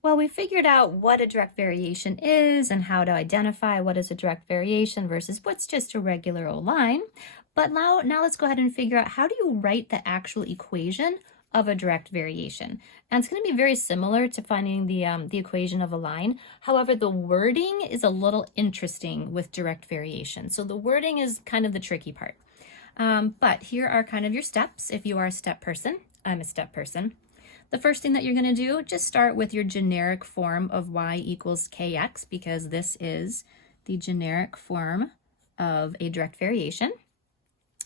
Well, we figured out what a direct variation is and how to identify what is a direct variation versus what's just a regular old line. But now let's go ahead and figure out, how do you write the actual equation of a direct variation? And it's going to be very similar to finding the equation of a line. However, the wording is a little interesting with direct variation. So the wording is kind of the tricky part. But here are kind of your steps if you are a step person. I'm a step person. The first thing that you're going to do, just start with your generic form of y equals kx, because this is the generic form of a direct variation.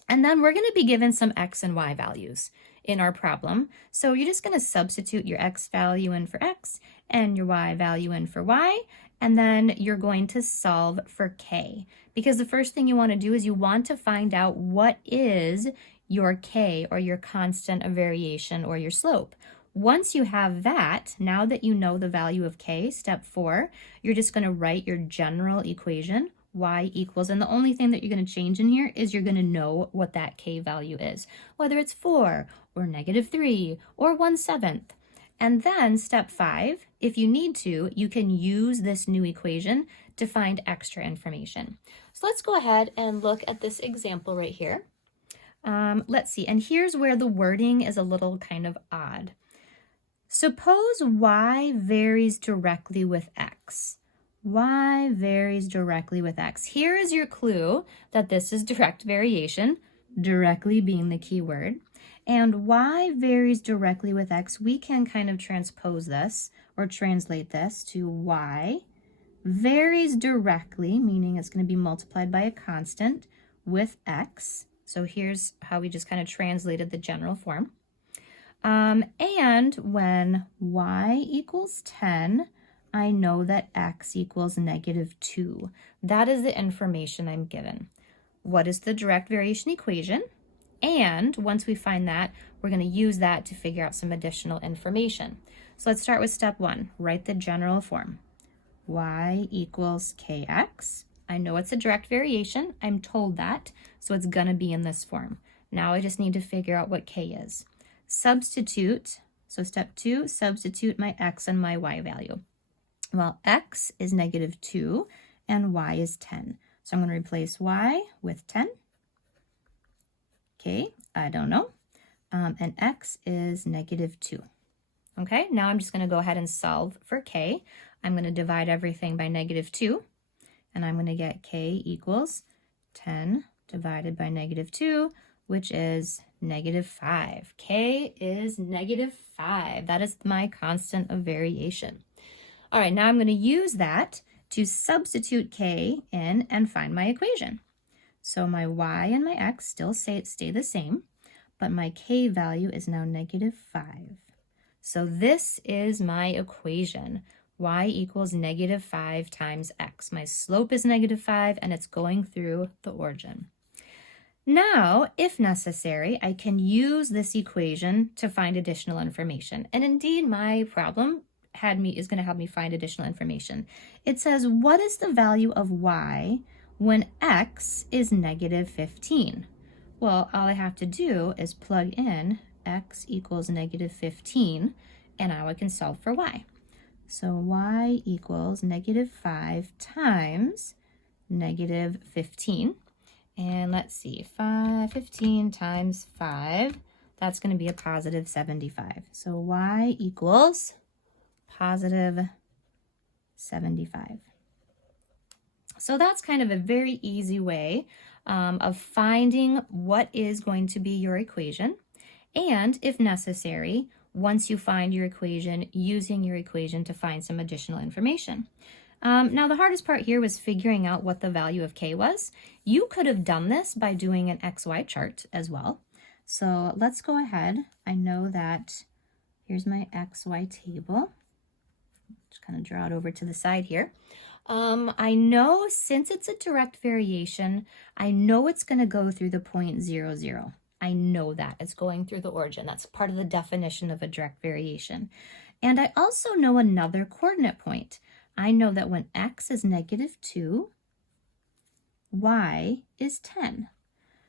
And then we're going to be given some x and y values in our problem. So you're just going to substitute your x value in for x and your y value in for y, and then you're going to solve for k. Because the first thing you want to do is you want to find out what is your k, or your constant of variation, or your slope. Once you have that, now that you know the value of k, step 4, you're just going to write your general equation, y equals, and the only thing that you're going to change in here is you're going to know what that k value is, whether it's 4 or -3 or 1/7. And then step 5, if you need to, you can use this new equation to find extra information. So let's go ahead and look at this example right here. Let's see, and here's where the wording is a little kind of odd. Suppose y varies directly with x. Y varies directly with x. Here is your clue that this is direct variation, directly being the key word. And y varies directly with x, we can kind of transpose this or translate this to y varies directly, meaning it's going to be multiplied by a constant, with x. So here's how we just kind of translated the general form. And when y equals 10, I know that x equals -2. That is the information I'm given. What is the direct variation equation? And once we find that, we're going to use that to figure out some additional information. So let's start with step 1. Write the general form. Y equals kx. I know it's a direct variation. I'm told that, so it's going to be in this form. Now I just need to figure out what k is. Substitute, so step 2, substitute my x and my y value. Well, x is -2 and y is 10. So I'm going to replace y with 10. Okay, I don't know. And x is -2. Okay, now I'm just going to go ahead and solve for k. I'm going to divide everything by -2, and I'm going to get k equals 10 divided by -2, which is -5. K is -5. That is my constant of variation. All right, now I'm going to use that to substitute k in and find my equation. So my y and my x still stay the same, but my k value is now -5. So this is my equation. Y equals -5 times x. My slope is -5, and it's going through the origin. Now, if necessary, I can use this equation to find additional information. And indeed, my problem is going to help me find additional information. It says, what is the value of y when x is -15? Well, all I have to do is plug in x equals -15, and now I can solve for y. So y equals -5 times -15. And let's see, 15 times 5, that's going to be a positive 75. So y equals positive 75. So that's kind of a very easy way of finding what is going to be your equation. And if necessary, once you find your equation, using your equation to find some additional information. Now, the hardest part here was figuring out what the value of k was. You could have done this by doing an XY chart as well. So let's go ahead. I know that here's my XY table. Just kind of draw it over to the side here. I know since it's a direct variation, I know it's going to go through the point 0, 0. I know that it's going through the origin. That's part of the definition of a direct variation. And I also know another coordinate point. I know that when x is -2, y is 10.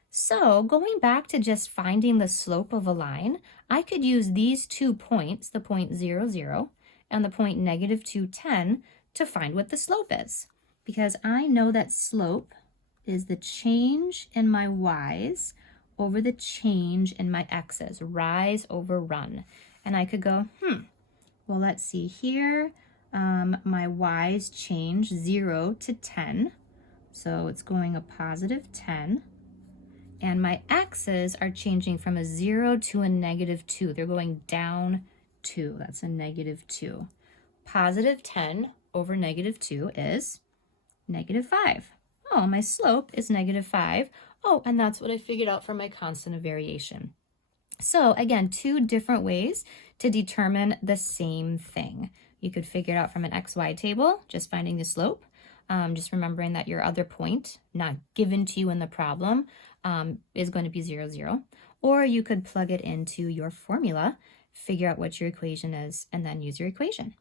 So going back to just finding the slope of a line, I could use these 2 points, the point 0, 0, and the point -2, 10 to find what the slope is. Because I know that slope is the change in my y's over the change in my x's, rise over run. And I could go, well, let's see here. My y's change 0 to 10. So it's going a positive 10. And my x's are changing from a 0 to a -2. They're going down 2. That's a -2. Positive 10 over -2 is -5. Oh, my slope is -5. Oh, and that's what I figured out for my constant of variation. So again, two different ways to determine the same thing. You could figure it out from an XY table, just finding the slope. Just remembering that your other point, not given to you in the problem, is going to be 0, 0. Or you could plug it into your formula, figure out what your equation is, and then use your equation.